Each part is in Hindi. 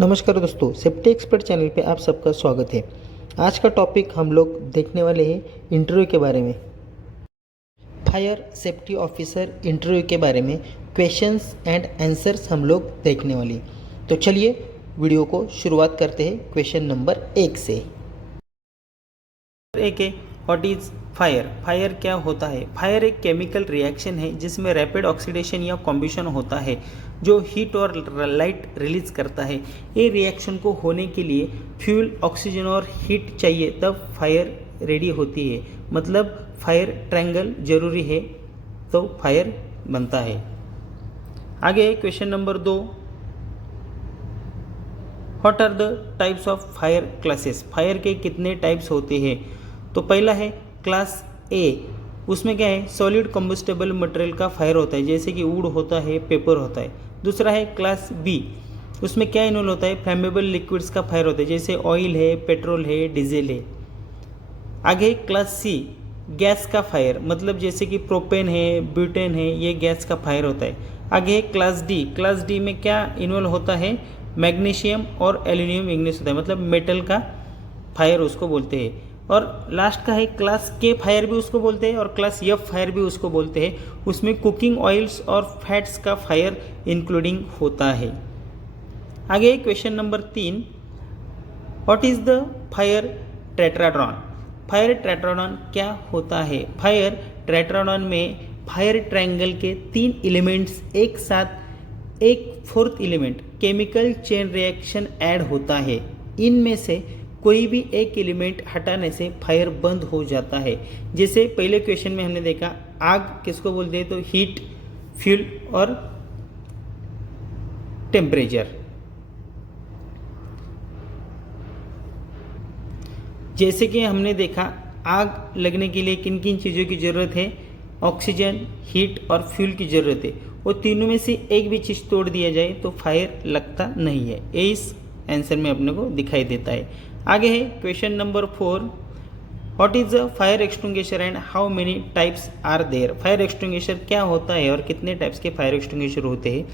नमस्कार दोस्तों, सेफ्टी एक्सपर्ट चैनल पे आप सबका स्वागत है। आज का टॉपिक हम लोग देखने वाले हैं इंटरव्यू के बारे में। फायर सेफ्टी ऑफिसर इंटरव्यू के बारे में क्वेश्चंस एंड आंसर्स हम लोग देखने वाले। तो चलिए वीडियो को शुरुआत करते हैं क्वेश्चन नंबर 1 से। एक है व्हाट इज फायर। फायर क्या होता है? फायर एक केमिकल रिएक्शन है जिसमें रैपिड ऑक्सीडेशन या कॉम्बिशन होता है जो हीट और लाइट रिलीज करता है। ये रिएक्शन को होने के लिए फ्यूल, ऑक्सीजन और हीट चाहिए, तब फायर रेडी होती है। मतलब फायर ट्रायंगल जरूरी है तो फायर बनता है। आगे question number 2, what are the types of fire classes. Fire के कितने टाइप्स होते हैं? तो पहला है क्लास ए, उसमें क्या है, सॉलिड कंबस्टेबल मटेरियल का फायर होता है, जैसे कि वुड होता है, पेपर होता है। दूसरा है क्लास बी, उसमें क्या इन्वॉल्व होता है, फ्लेमेबल लिक्विड्स का फायर होता है, जैसे ऑयल है, पेट्रोल है, डीजल है। आगे क्लास सी, गैस का फायर, मतलब जैसे कि प्रोपेन है, ब्यूटेन है, ये गैस का फायर होता है। आगे क्लास डी, क्लास डी में क्या इन्वॉल्व होता है, मैग्नीशियम और एल्यूमिनियम इग्निस होता है, मतलब मेटल का फायर उसको बोलते हैं। और लास्ट का है क्लास के फायर भी उसको बोलते हैं और क्लास एफ फायर भी उसको बोलते हैं। उसमें कुकिंग ऑयल्स और फैट्स का फायर इंक्लूडिंग होता है। आगे question number 3, what is the fire tetrahedron. Fire tetrahedron क्या होता है? फायर टेट्राड्रॉन में फायर ट्रायंगल के 3 एलिमेंट्स एक साथ एक fourth element chemical chain reaction add होता है। इनमें से कोई भी एक एलिमेंट हटाने से फायर बंद हो जाता है। जैसे पहले क्वेश्चन में हमने देखा, आग किसको बोलते हैं, तो हीट, फ्यूल और टेम्परेचर। जैसे कि हमने देखा, आग लगने के लिए किन किन चीज़ों की ज़रूरत है, ऑक्सीजन, हीट और फ्यूल की ज़रूरत है। वो तीनों में से एक भी चीज़ तोड़ दिया जाए तो फायर लगता नहीं है। ये इस आंसर में अपने को दिखाई देता है। आगे है question number 4, what is a fire extinguisher and how many types are there. Fire extinguisher क्या होता है और कितने टाइप्स के फायर एक्सटिंग्विशर होते हैं?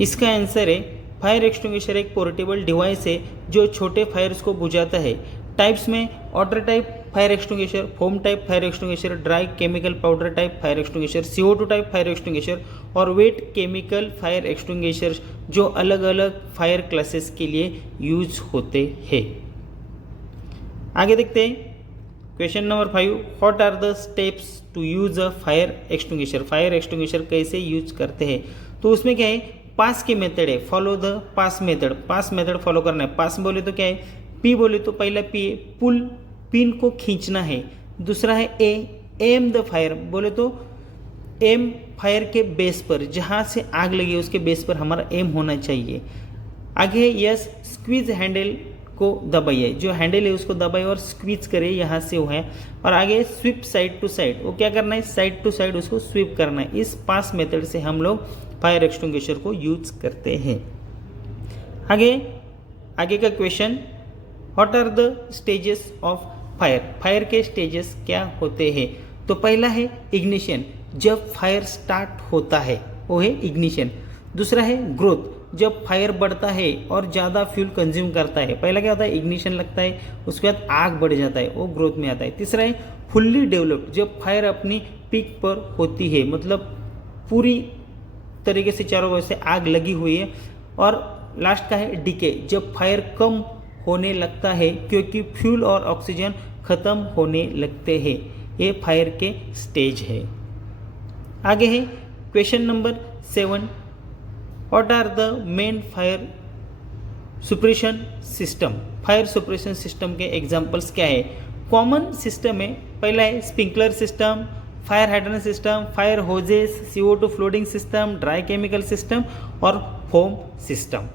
इसका आंसर है, फायर एक्सटिंग्विशर एक पोर्टेबल डिवाइस है जो छोटे फायर्स को बुझाता है। टाइप्स में water type fire extinguisher, foam type fire extinguisher, dry chemical powder type fire extinguisher, CO2 type fire extinguisher और वेट केमिकल फायर एक्सटिंग्विशर, जो अलग अलग फायर क्लासेस के लिए यूज होते हैं। आगे देखते हैं question number 5, what are the steps to use a fire extinguisher. Fire extinguisher कैसे यूज करते हैं? तो उसमें क्या है, पास के मेथड है, follow the pass method. Pass method follow करना है। पास बोले तो क्या है, पी बोले तो पहला पी है, पुल, पिन को खींचना है। दूसरा है ए, एम द फायर, बोले तो एम फायर के बेस पर, जहाँ से आग लगी उसके बेस पर हमारा एम होना चाहिए। आगे है यस, स्क्वीज हैंडल को दबाइए, जो हैंडल है उसको दबाइए और स्क्वीज करे, यहाँ से वो है। और आगे स्वीप साइड टू साइड, वो क्या करना है, साइड टू साइड उसको स्वीप करना है। इस पास मेथड से हम लोग फायर एक्सटिंग्विशर को यूज करते हैं। आगे का question, what are the stages of fire. Fire के स्टेजेस क्या होते हैं? तो पहला है इग्निशन, जब फायर स्टार्ट होता है वो है इग्निशन। दूसरा है ग्रोथ, जब फायर बढ़ता है और ज़्यादा फ्यूल कंज्यूम करता है। पहला क्या होता है, इग्निशन लगता है, उसके बाद आग बढ़ जाता है, वो ग्रोथ में आता है। तीसरा है फुल्ली डेवलप्ड, जब फायर अपनी पीक पर होती है, मतलब पूरी तरीके से चारों ओर से आग लगी हुई है। और लास्ट का है डिके, जब फायर कम होने लगता है क्योंकि फ्यूल और ऑक्सीजन खत्म होने लगते हैं। ये फायर के स्टेज है। आगे है question number 7, what are the main fire suppression system. Fire suppression system के एग्जांपल्स क्या है? कॉमन सिस्टम है, पहला है sprinkler system, fire hydrant system, fire hoses, CO2 floating system, dry chemical system और फोम सिस्टम।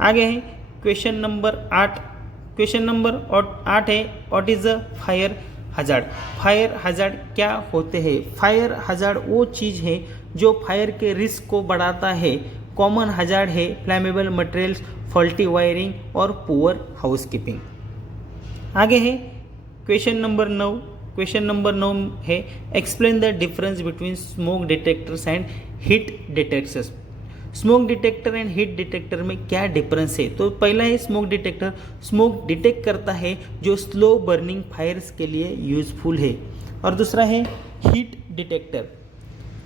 आगे है क्वेश्चन नंबर 8। क्वेश्चन नंबर 8 है, what is a fire hazard. Fire hazard क्या होते हैं? फायर हजार्ड वो चीज़ है जो फायर के रिस्क को बढ़ाता है। कॉमन हजार्ड है फ्लैमेबल मटेरियल्स, फॉल्टी वायरिंग और पुअर हाउसकीपिंग। आगे है क्वेश्चन नंबर 9। क्वेश्चन नंबर 9 है, explain the difference between smoke detectors and heat detectors. Smoke detector and heat detector में क्या डिफरेंस है? तो पहला है स्मोक डिटेक्टर, स्मोक डिटेक्ट करता है जो स्लो बर्निंग फायर्स के लिए यूजफुल है। और दूसरा है heat detector,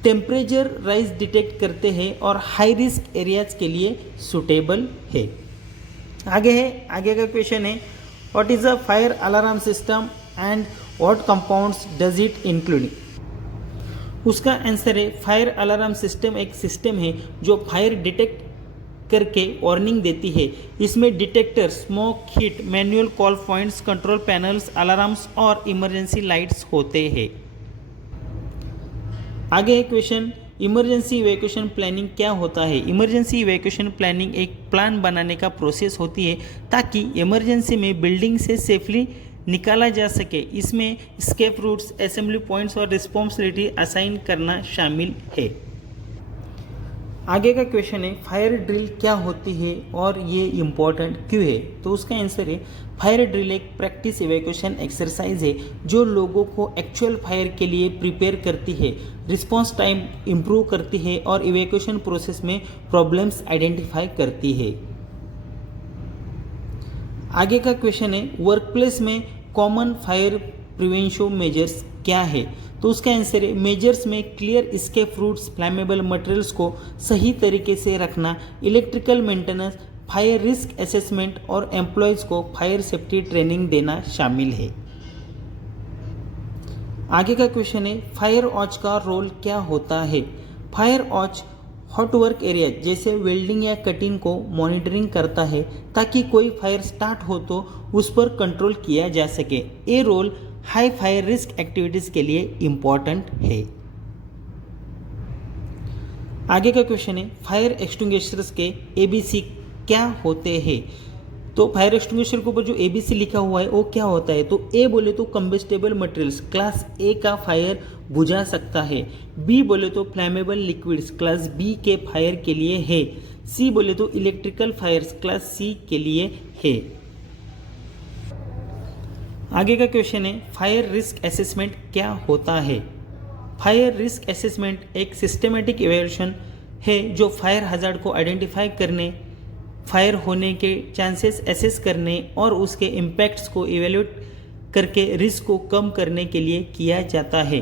temperature rise detect करते हैं और हाई रिस्क एरियाज के लिए सुटेबल है। आगे का क्वेश्चन है what is a fire alarm system and what compounds does it include? उसका आंसर है फायर अलार्म सिस्टम एक सिस्टम है जो फायर डिटेक्ट करके वार्निंग देती है। इसमें detector, smoke, heat, manual call points, control panels, alarms और इमरजेंसी लाइट्स होते हैं। आगे है क्वेश्चन इमरजेंसी इवैक्यूएशन प्लानिंग क्या होता है? इमरजेंसी इवैक्यूएशन प्लानिंग एक प्लान बनाने का प्रोसेस होती है ताकि इमरजेंसी में बिल्डिंग से सेफली निकाला जा सके। इसमें एस्केप रूट्स, असेंबली पॉइंट्स और रिस्पॉन्सिबिलिटी असाइन करना शामिल है। आगे का क्वेश्चन है फायर ड्रिल क्या होती है और ये इम्पोर्टेंट क्यों है? तो उसका आंसर है फायर ड्रिल एक प्रैक्टिस इवैक्यूएशन एक्सरसाइज है जो लोगों को एक्चुअल फायर के लिए प्रिपेयर करती है, रिस्पॉन्स टाइम इम्प्रूव करती है और इवैक्यूएशन प्रोसेस में प्रॉब्लम्स आइडेंटिफाई करती है। आगे का क्वेश्चन है वर्कप्लेस में कॉमन फायर प्रिवेंशन मेजर्स क्या है? तो उसका आंसर है मेजर्स में क्लियर एस्केप रूट्स, फ्लैमेबल मटेरियल्स को सही तरीके से रखना, electrical maintenance, fire risk assessment और एम्प्लॉयज़ को फायर सेफ्टी ट्रेनिंग देना शामिल है। आगे का क्वेश्चन है फायर वॉच का रोल क्या होता है? Fire watch hot work area जैसे वेल्डिंग या कटिंग को मॉनिटरिंग करता है ताकि कोई फायर स्टार्ट हो तो उस पर कंट्रोल किया जा सके। ये role high fire risk activities के लिए इम्पॉर्टेंट है। आगे का क्वेश्चन है फायर एक्सटिंग्विशर्स के ABC क्या होते हैं? तो फायर एक्सटिंग्विशर के ऊपर जो ABC लिखा हुआ है वो क्या होता है? तो A बोले तो कंबस्टेबल मटेरियल्स, क्लास A का फायर बुझा सकता है। B बोले तो फ्लैमेबल लिक्विड्स, क्लास B के फायर के लिए है। C बोले तो इलेक्ट्रिकल फायर्स, क्लास C के लिए है। आगे का क्वेश्चन है फायर रिस्क असेसमेंट क्या होता है? फायर रिस्क असेसमेंट एक सिस्टमेटिक इवैल्यूएशन है जो फायर हजार्ड को आइडेंटिफाई करने, फायर होने के चांसेस एसेस करने और उसके इम्पैक्ट्स को इवैल्यूएट करके रिस्क को कम करने के लिए किया जाता है।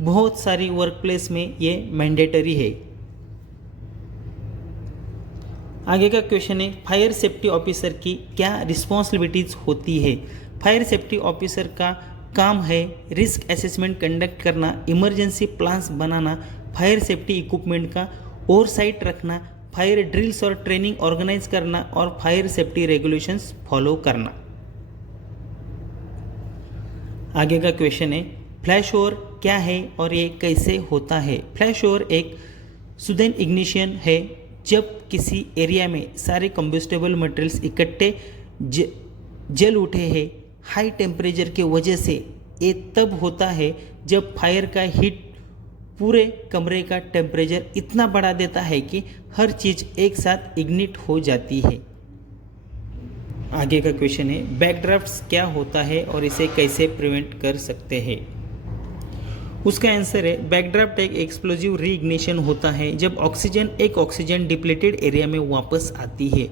बहुत सारी वर्कप्लेस में ये मैंडेटरी है। आगे का क्वेश्चन है फायर सेफ्टी ऑफिसर की क्या रिस्पॉन्सिबिलिटीज़ होती है? फायर सेफ्टी ऑफिसर का काम है रिस्क असेसमेंट कंडक्ट करना, इमरजेंसी प्लान्स बनाना, फायर सेफ्टी इक्विपमेंट का ओवरसाइट रखना, फायर ड्रिल्स और ट्रेनिंग ऑर्गेनाइज करना और फायर सेफ्टी रेगुलेशंस फॉलो करना। आगे का क्वेश्चन है फ्लैश ओवर क्या है और ये कैसे होता है? फ्लैश ओवर एक सडन इग्निशन है जब किसी एरिया में सारे कंबस्टेबल मटेरियल्स इकट्ठे जल उठे हैं। हाई टेम्परेचर के वजह से ये तब होता है जब फायर का हीट पूरे कमरे का टेम्परेचर इतना बढ़ा देता है कि हर चीज़ एक साथ इग्निट हो जाती है। आगे का क्वेश्चन है बैकड्राफ्ट्स क्या होता है और इसे कैसे प्रिवेंट कर सकते हैं? उसका आंसर है बैकड्राफ्ट एक एक्सप्लोजिव रीइग्निशन होता है जब एक ऑक्सीजन डिप्लीटेड एरिया में वापस आती है।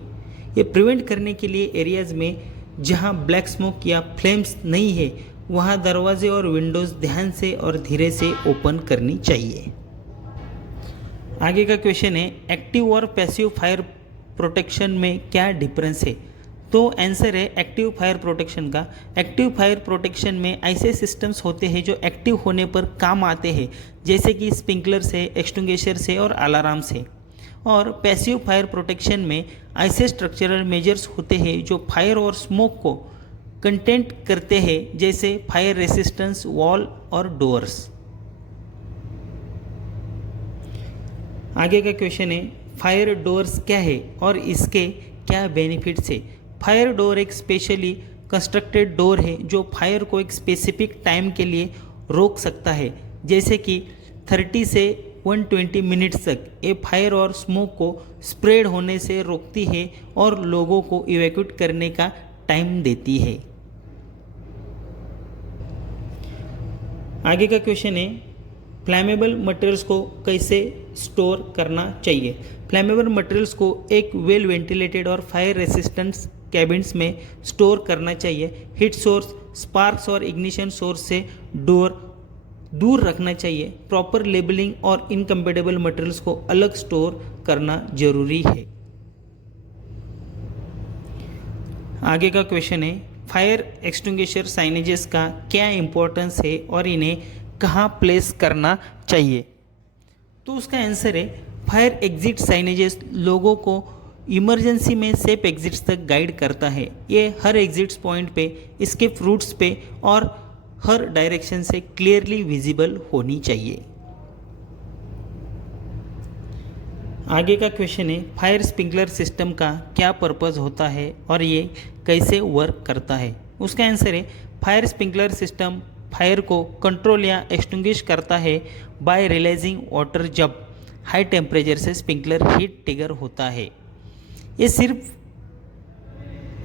ये प्रिवेंट करने के लिए एरियाज में जहां ब्लैक स्मोक या फ्लेम्स नहीं है वहां दरवाजे और विंडोज़ ध्यान से और धीरे से ओपन करनी चाहिए। आगे का क्वेश्चन है एक्टिव और पैसिव फायर प्रोटेक्शन में क्या डिफरेंस है? तो आंसर है एक्टिव फायर प्रोटेक्शन का। एक्टिव फायर प्रोटेक्शन में ऐसे सिस्टम्स होते हैं जो एक्टिव होने पर काम आते हैं जैसे कि स्प्रिंकलर्स है, एक्सटिंग्विशर्स है और अलार्म्स है। और पैसिव फायर प्रोटेक्शन में ऐसे स्ट्रक्चरल मेजर्स होते हैं जो फायर और स्मोक को कंटेंट करते हैं जैसे फायर रेसिस्टेंस वॉल और डोर्स। आगे का क्वेश्चन है फायर डोर्स क्या है और इसके क्या बेनिफिट्स है? फायर डोर एक स्पेशली कंस्ट्रक्टेड डोर है जो फायर को एक स्पेसिफिक टाइम के लिए रोक सकता है जैसे कि 30 से 120 मिनट्स तक। ये फायर और स्मोक को स्प्रेड होने से रोकती है और लोगों को इवैक्यूएट करने का टाइम देती है। आगे का क्वेश्चन है फ्लैमेबल मटेरियल्स को कैसे स्टोर करना चाहिए? फ्लैमेबल मटेरियल्स को एक वेल वेंटिलेटेड और फायर रेसिस्टेंस कैबिन्स में स्टोर करना चाहिए। हीट सोर्स, स्पार्क्स और इग्निशन सोर्स से दूर रखना चाहिए। प्रॉपर लेबलिंग और इनकम्पेटेबल मटेरियल्स को अलग स्टोर करना जरूरी है। आगे का क्वेश्चन है, फायर एक्सटिंग्विशर साइनेजेस का क्या इंपॉर्टेंस है और इन्हें कहाँ प्लेस करना चाहिए? तो उसका आंसर है, फायर एग्जिट साइनेजेस लोगों को इमरजेंसी में सेफ एग्जिट्स तक गाइड करता है। ये हर एग्जिट्स पॉइंट पे, इसके रूट्स पे और हर डायरेक्शन से क्लियरली विजिबल होनी चाहिए। आगे का क्वेश्चन है, फायर स्प्रिंकलर सिस्टम का क्या पर्पस होता है और ये कैसे वर्क करता है? उसका आंसर है, फायर स्प्रिंकलर सिस्टम फायर को कंट्रोल या एक्सटिंग्विश करता है बाय रिलीजिंग वाटर जब हाई टेम्परेचर से स्प्रिंकलर हीट ट्रिगर होता है। ये सिर्फ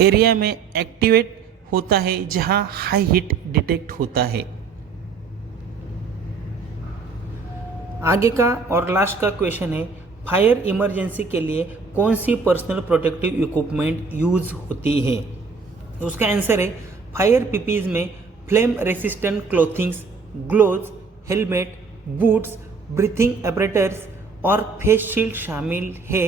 एरिया में एक्टिवेट होता है जहां हाई हीट डिटेक्ट होता है। आगे का और लास्ट का क्वेश्चन है, फायर इमरजेंसी के लिए कौन सी पर्सनल प्रोटेक्टिव इक्विपमेंट यूज होती है? उसका आंसर है, फायर पीपीज में flame resistant clothings, gloves, helmet, boots, breathing एपरेटर्स और फेस शील्ड शामिल है।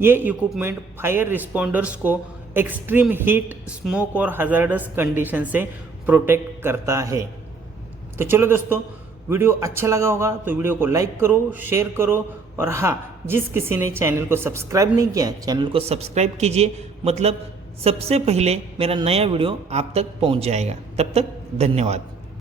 ये इक्विपमेंट फायर रिस्पॉन्डर्स को एक्सट्रीम हीट, स्मोक और हजार्डस कंडीशन से प्रोटेक्ट करता है। तो चलो दोस्तों, वीडियो अच्छा लगा होगा तो वीडियो को लाइक करो, शेयर करो और हाँ, जिस किसी ने चैनल को सब्सक्राइब नहीं किया चैनल को सब्सक्राइब कीजिए, मतलब सबसे पहले मेरा नया वीडियो आप तक पहुंच जाएगा। तब तक धन्यवाद।